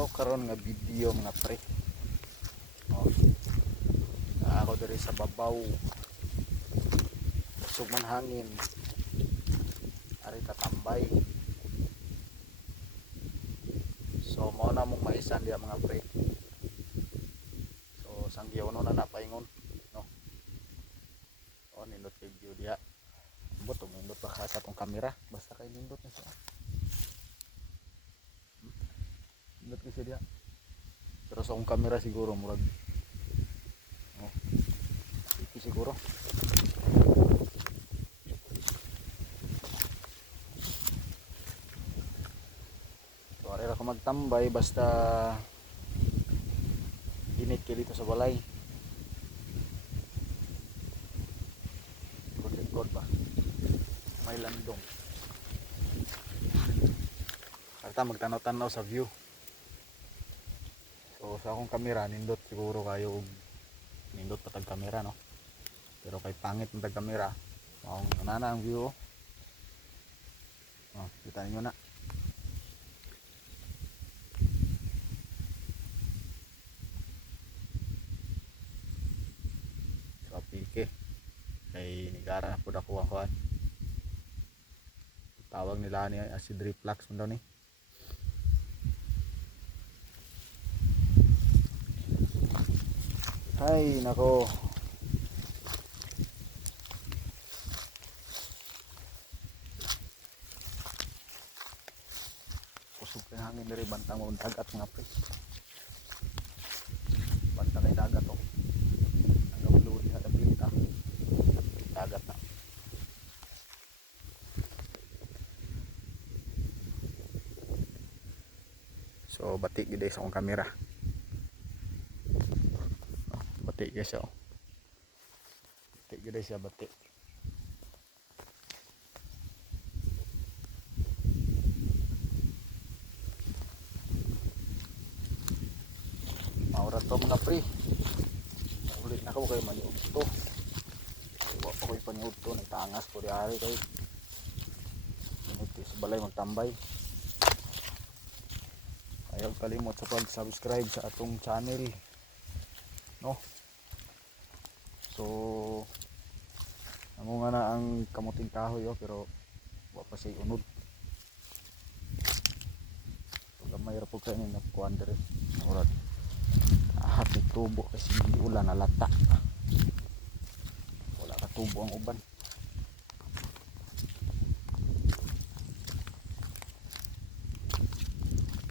So karon nga video mga pre. Oh. Ako diri sa babaw. Usog man hangin. Ari tatambay. So mao na mong maisan diya mga pre. So sangyaw no na napaingon, no. Oh nindot kay view diya. Buto nindot pa ka sa tong kamera, basta kay nindot na siya. Nindot kasi diya. Pero sa akong kamera siguro murag oh, iki siguro. So ari ra ko magtambay basta init kay dito sa balay. Likod ba? May landong. Arta magtanaw-tanaw sa view. So sa akong kamera nindot siguro kayo og nindot patag kamera, no. Pero kay pangit ng tag kamera. Mao na ang view. Oh, kita niyo na. So apike kay nigara na pud ako ang kuan. Tawag nila ni acid reflux mo daw ni. Ay nako. Kusog kay hangin diri bantang mo dagat nga pre. Bantang kay dagat oh. Ang ulo diha sa pinta. Dagat na. So batik gid sa akong kamera. Batik guys oh. Batik gid siya batik. Maura to mga pre. Uli na ko kay maniud to. Wa pa koy paniud to nagtaangas ko di ari kay. Minute sa balay magtambay. Ayaw kalimot sa pag-subscribe sa atong channel, no. So amo nga na ang kamuting kahoy oh, pero wa pa siya unod. So gamay ra pud kay ni nakuan diri. Murag hati tubo kasi hindi ulan nalata. Wala ka tubo ang uban.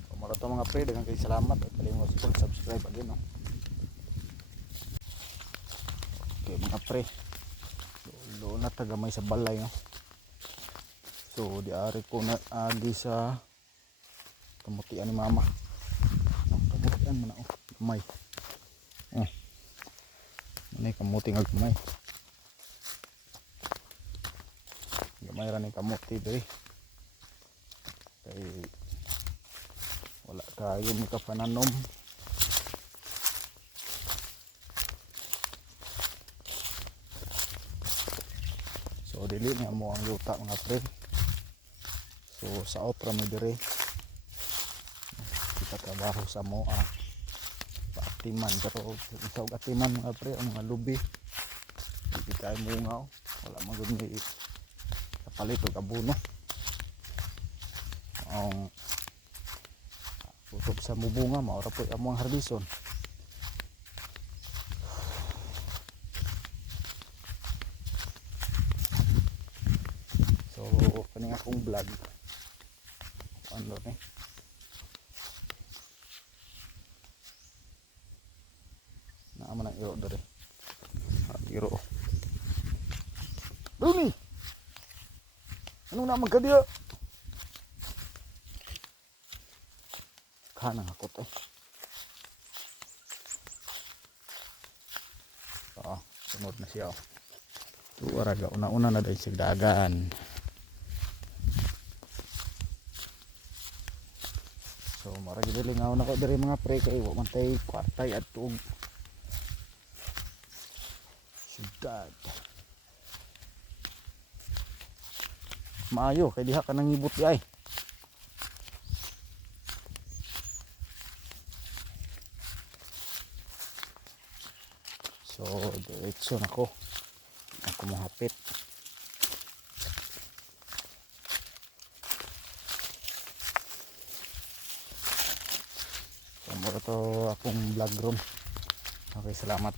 So mara to mga pre, daghang kay salamat at kalimot sa pag-subscribe again, no. Okay mga pre. So na tagamay sa balay, no. So di ari ko na agi sa kamutian ni mama. Kamutian man oh, gamay. Ini kamuti nga gamay. Gamay ra ni kamuti diri. Kay wala kayo mi kapananom. So dili nga mo ang yuta mga pre. So sa opera mo diri. Kita trabaho sa moa. Atiman pero sa atiman mga pre ang mga lubi hindi tayo mungaw wala man gud ni kapalit og abono ang tutok sa mubunga maura po among harbison. So kaning akong vlog ano ni naman ang iro dari iro Bruni anong naman ka diya kanang akot sunod na siya tuwaraga una-una na dahil sa dagan. So maragi dilingaw na ko dari mga pre kay wa man tay kwartay at tuog syudad. Maayo kay diha ka nangibot di ay. So diretso na ako mohapit. So mura to akong vlog room. Okay, salamat.